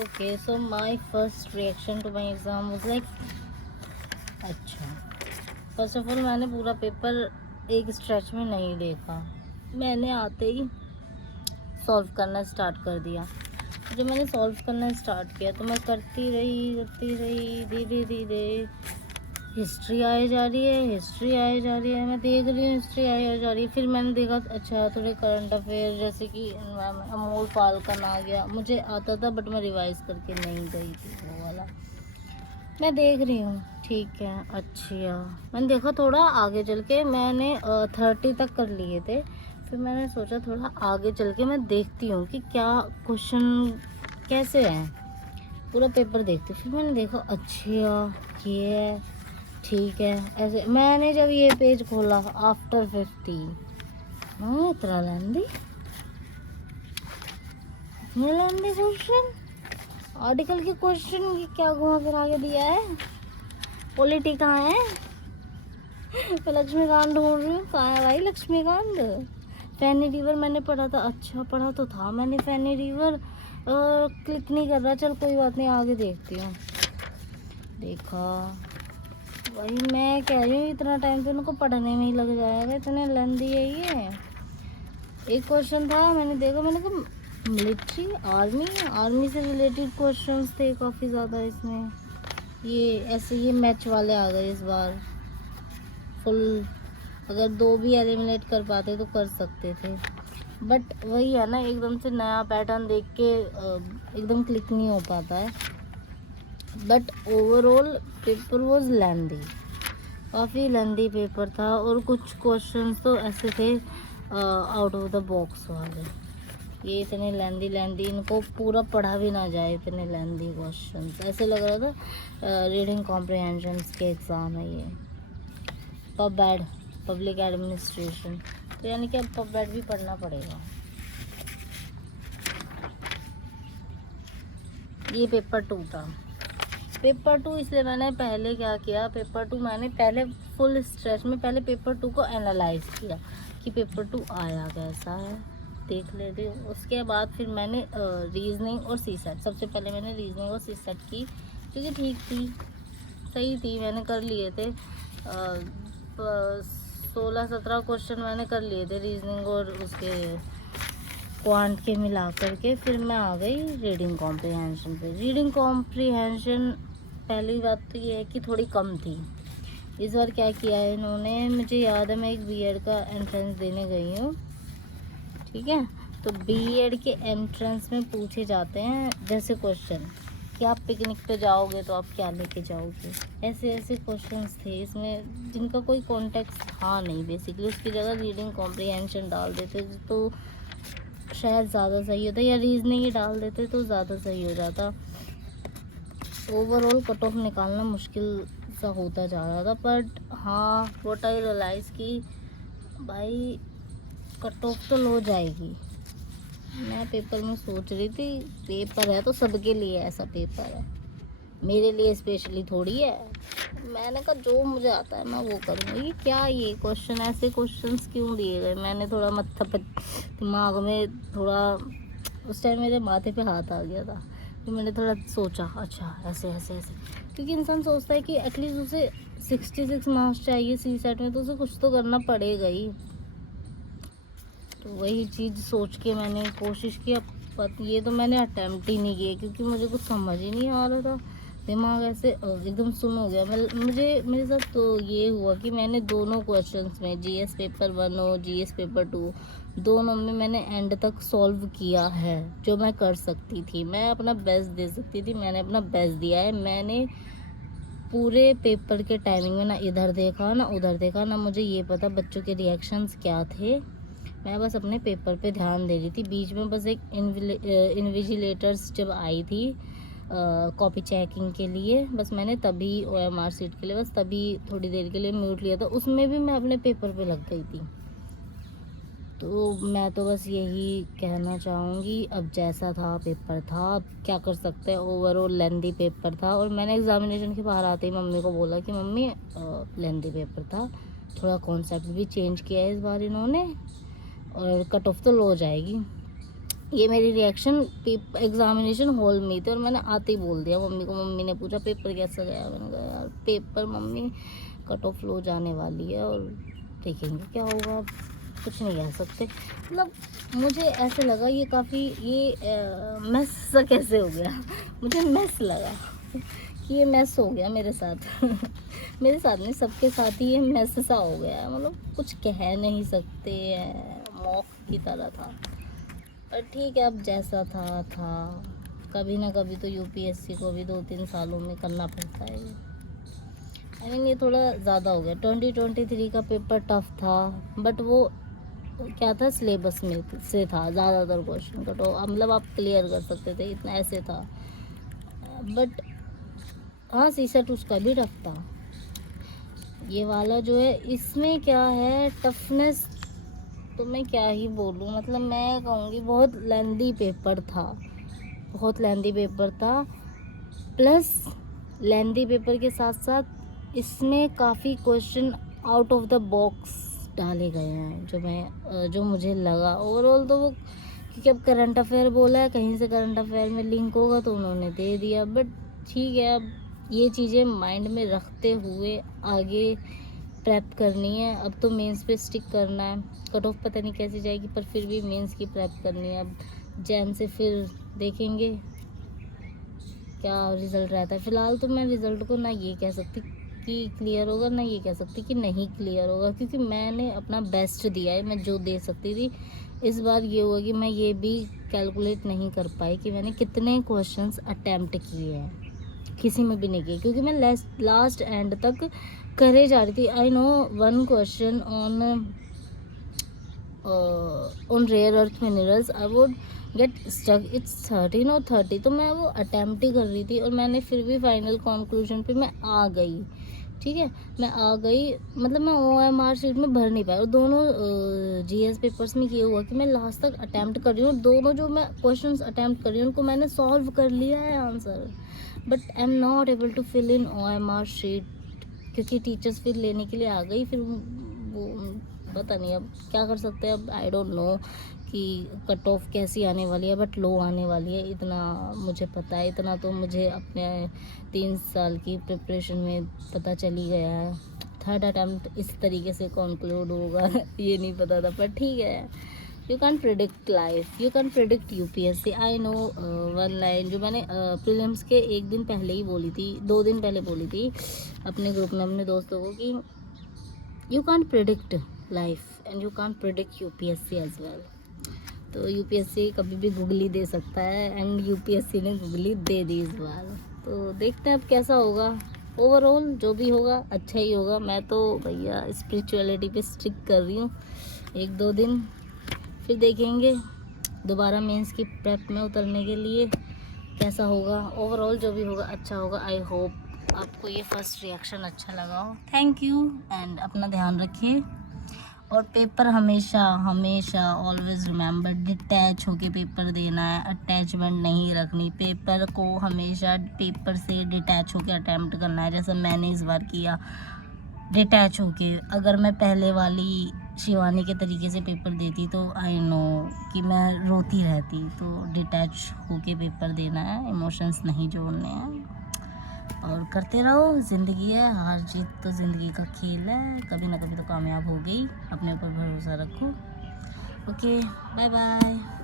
Okay, so my first reaction to my exam was like, अच्छा, first of all मैंने पूरा paper एक stretch में नहीं देखा। मैंने आते ही सॉल्व करना स्टार्ट कर दिया। जब मैंने सॉल्व करना स्टार्ट किया तो मैं करती रही धीरे धीरे हिस्ट्री आई जा रही है, मैं देख रही हूँ हिस्ट्री आई जा रही है। फिर मैंने देखा अच्छा थोड़े करंट अफेयर जैसे कि अमोल फाल्कन आ गया, मुझे आता था बट मैं रिवाइज करके नहीं गई थी वो वाला। मैं देख रही हूँ ठीक है अच्छा। मैंने देखा थोड़ा आगे चल के मैंने 30 तक कर लिए थे। फिर मैंने सोचा थोड़ा आगे चल के मैं देखती हूँ कि क्या क्वेश्चन कैसे हैं, पूरा पेपर देखती हूँ। फिर मैंने देखा अच्छा ये है ठीक है ऐसे। मैंने जब ये पेज खोला आफ्टर 50, हाँ इतना लेंदी क्वेश्चन, आर्टिकल के क्वेश्चन की क्या घुमा फिरा के दिया है। पॉलिटी कहाँ है, लक्ष्मीकांत ढूंढ रही हूँ, कहाँ है भाई लक्ष्मीकांत। फैनी रिवर मैंने पढ़ा था, अच्छा पढ़ा तो था मैंने फैनी रिवर, क्लिक नहीं कर रहा, चल कोई बात नहीं आगे देखती हूँ। देखा वही मैं कह रही हूँ इतना टाइम तो उनको पढ़ने में ही लग जाएगा, इतने लेंदी है ये। एक क्वेश्चन था मैंने देखा, मैंने कहा मिलिट्री आर्मी से रिलेटेड क्वेश्चंस थे काफ़ी ज़्यादा इसमें। ये ऐसे ये मैच वाले आ गए इस बार फुल, अगर 2 भी एलिमिनेट कर पाते तो कर सकते थे, बट वही है ना एकदम से नया पैटर्न देख के एकदम क्लिक नहीं हो पाता है। बट ओवरऑल पेपर वॉज लेंदी, काफ़ी लेंदी पेपर था और कुछ क्वेश्चंस तो ऐसे थे आउट ऑफ द बॉक्स वाले। ये इतने लेंदी इनको पूरा पढ़ा भी ना जाए, इतने लेंदी क्वेश्चंस। ऐसे लग रहा था रीडिंग कॉम्प्रिहेंशंस के एग्ज़ाम है ये। पबैड पब्लिक एडमिनिस्ट्रेशन, तो यानी कि अब पबैड भी पढ़ना पड़ेगा। ये पेपर 2 था। पेपर 2 इसलिए मैंने पहले क्या किया, पेपर 2 मैंने पहले फुल स्ट्रेच में पहले पेपर 2 को एनालाइज किया कि पेपर 2 आया कैसा है, देख लेती हूँ। उसके बाद फिर मैंने रीजनिंग और सी सेट, सबसे पहले मैंने रीजनिंग और सी सेट की क्योंकि ठीक थी, सही थी, मैंने कर लिए थे 16-17 क्वेश्चन मैंने कर लिए थे रीजनिंग और उसके क्वांट के मिला करके। फिर मैं आ गई रीडिंग कॉम्प्रिहेंशन पे। रीडिंग कॉम्प्रिहेंशन पहली बात तो ये है कि थोड़ी कम थी। इस बार क्या किया है इन्होंने, मुझे याद है मैं एक बीएड का एंट्रेंस देने गई हूँ, ठीक है, तो बीएड के एंट्रेंस में पूछे जाते हैं जैसे क्वेश्चन कि आप पिकनिक पे जाओगे तो आप क्या लेके जाओगे, ऐसे ऐसे क्वेश्चंस थे इसमें जिनका कोई कॉन्टेक्स्ट था नहीं बेसिकली। उसकी जगह रीडिंग कॉम्प्रिहेंशन डाल देते तो शायद ज़्यादा सही होता, या रीजनिंग ही डाल देते तो ज़्यादा सही हो जाता। ओवरऑल कट ऑफ निकालना मुश्किल सा होता जा रहा था, बट हाँ व्हाट आई रियलाइज़ कि भाई कट ऑफ तो लो जाएगी। मैं पेपर में सोच रही थी पेपर है तो सबके लिए ऐसा पेपर है, मेरे लिए स्पेशली थोड़ी है। मैंने कहा जो मुझे आता है मैं वो करूँगी। क्या ये क्वेश्चन ऐसे क्वेश्चंस क्यों दिए गए, मैंने थोड़ा दिमाग में थोड़ा उस टाइम मेरे माथे पे हाथ आ गया था। फिर मैंने थोड़ा सोचा अच्छा ऐसे ऐसे ऐसे, क्योंकि इंसान सोचता है कि एटलीस्ट उसे 66 मार्क्स चाहिए सी सेट में, तो उसे कुछ तो करना पड़ेगा ही। तो वही चीज़ सोच के मैंने कोशिश किया, पर ये तो मैंने अटैम्प्ट ही नहीं किया क्योंकि मुझे कुछ समझ ही नहीं आ रहा था। दिमाग ऐसे एकदम सुन हो गया। मेरे साथ तो ये हुआ कि मैंने दोनों क्वेश्चंस में जीएस पेपर 1 और जीएस पेपर 2 दोनों में मैंने एंड तक सॉल्व किया है जो मैं कर सकती थी, मैं अपना बेस्ट दे सकती थी, मैंने अपना बेस्ट दिया है। मैंने पूरे पेपर के टाइमिंग में ना इधर देखा ना उधर देखा, ना मुझे ये पता बच्चों के रिएक्शंस क्या थे, मैं बस अपने पेपर पे ध्यान दे रही थी। बीच में बस एक इन्विजिलेटर्स जब आई थी कॉपी चेकिंग के लिए, बस मैंने तभी ओएमआर सीट के लिए बस तभी थोड़ी देर के लिए म्यूट लिया था, उसमें भी मैं अपने पेपर पे लग गई थी। तो मैं तो बस यही कहना चाहूँगी, अब जैसा था पेपर था, अब क्या कर सकते हैं। ओवरऑल लेंदी पेपर था और मैंने एग्जामिनेशन के बाहर आते ही मम्मी को बोला कि मम्मी लेंदी पेपर था, थोड़ा कॉन्सेप्ट भी चेंज किया है इस बार इन्होंने और कट ऑफ तो लो जाएगी। ये मेरी रिएक्शन एग्जामिनेशन हॉल में थी और मैंने आते ही बोल दिया मम्मी को। मम्मी ने पूछा पेपर कैसा गया, मैंने कहा यार paper mummy cut of low जाने वाली है और देखेंगे क्या होगा, अब कुछ नहीं कह सकते। मतलब मुझे ऐसे लगा ये काफ़ी ये मैस सा कैसे हो गया मुझे मैस लगा कि ये मैस हो गया मेरे साथ मेरे साथ नहीं, सबके साथ ही ये मैस सा हो गया। मतलब कुछ कह नहीं सकते, मॉक की तरह था। पर ठीक है, अब जैसा था। कभी ना कभी तो यूपीएससी को भी 2-3 सालों में करना पड़ता है। आई मीन ये थोड़ा ज़्यादा हो गया। 2023 का पेपर टफ था, बट वो क्या था, सिलेबस में से था ज़्यादातर क्वेश्चन का, तो मतलब आप क्लियर कर सकते थे, इतना ऐसे था। बट हाँ, सीसेट उसका भी टफ था। ये वाला जो है इसमें क्या है टफनेस, तो मैं क्या ही बोलूँ। मतलब मैं कहूँगी बहुत लेंदी पेपर था, बहुत लेंदी पेपर था। प्लस लेंदी पेपर के साथ साथ इसमें काफ़ी question out of the box डाले गए हैं, जो मुझे लगा ओवरऑल तो वो, क्योंकि अब करंट अफेयर बोला है, कहीं से करंट अफेयर में लिंक होगा तो उन्होंने दे दिया। बट ठीक है, अब ये चीज़ें माइंड में रखते हुए आगे प्रेप करनी है। अब तो मेंस पे स्टिक करना है। कट ऑफ पता नहीं कैसी जाएगी, पर फिर भी मेंस की प्रेप करनी है। अब जैन से फिर देखेंगे क्या रिज़ल्ट रहता है। फ़िलहाल तो मैं रिज़ल्ट को ना ये कह सकती कि क्लियर होगा, ना ये कह सकती कि नहीं क्लियर होगा, क्योंकि मैंने अपना बेस्ट दिया है, मैं जो दे सकती थी। इस बार ये हुआ कि मैं ये भी कैलकुलेट नहीं कर पाई कि मैंने कितने क्वेश्चंस अटैम्प्ट किए हैं, किसी में भी नहीं किए, क्योंकि मैं लास्ट एंड तक करे जा रही थी। I know one question on rare earth minerals I would get stuck, it's 13 और 30, तो मैं वो अटैम्प्ट ही कर रही थी और मैंने फिर भी फाइनल कंक्लूजन पे मैं आ गई। ठीक है, मैं आ गई, मतलब मैं OMR शीट में भर नहीं पाई। और दोनों GS पेपर्स में ये हुआ कि मैं लास्ट तक अटैम्प्ट कर रही हूँ, दोनों जो मैं क्वेश्चंस अटैम्प्ट कर रही हूँ उनको मैंने सॉल्व कर लिया है answer, but I am not able to fill in OMR sheet, क्योंकि टीचर्स फिर लेने के लिए आ गई। फिर वो पता नहीं अब क्या कर सकते हैं। अब आई डोंट नो कि कट ऑफ कैसी आने वाली है, बट लो आने वाली है, इतना मुझे पता है। इतना तो मुझे अपने 3 साल की प्रिपरेशन में पता चली गया है। थर्ड अटैम्प्ट इस तरीके से कंक्लूड होगा ये नहीं पता था, पर ठीक है। You can predict life, you can predict UPSC. I know one line जो मैंने प्रीलिम्स के 1 दिन पहले ही बोली थी, 2 दिन पहले बोली थी अपने ग्रुप में अपने दोस्तों को कि you can predict life and you can predict UPSC as well. तो यूपीएससी कभी भी गुगली दे सकता है, एंड यूपीएससी ने गुगली दे दी इस बार। तो देखते हैं अब कैसा होगा। ओवरऑल जो भी होगा अच्छा ही होगा। मैं तो भैया स्पिरिचुअलिटी पे स्टिक कर रही हूँ 1-2 दिन, फिर देखेंगे दोबारा मेंस की प्रेप में उतरने के लिए कैसा होगा। ओवरऑल जो भी होगा अच्छा होगा। आई होप आपको ये फर्स्ट रिएक्शन अच्छा लगा हो। थैंक यू, एंड अपना ध्यान रखिए। और पेपर हमेशा हमेशा ऑलवेज रिमेंबर डिटैच होके पेपर देना है, अटैचमेंट नहीं रखनी। पेपर को हमेशा पेपर से डिटैच होके अटैम्प्ट करना है, जैसे मैंने इस बार किया डिटैच होके। अगर मैं पहले वाली शिवानी के तरीके से पेपर देती तो आई नो कि मैं रोती रहती। तो डिटैच होके पेपर देना है, इमोशंस नहीं जोड़ने हैं, और करते रहो। ज़िंदगी है, हार जीत तो ज़िंदगी का खेल है, कभी ना कभी तो कामयाब हो गई। अपने ऊपर भरोसा रखो। Okay, bye bye.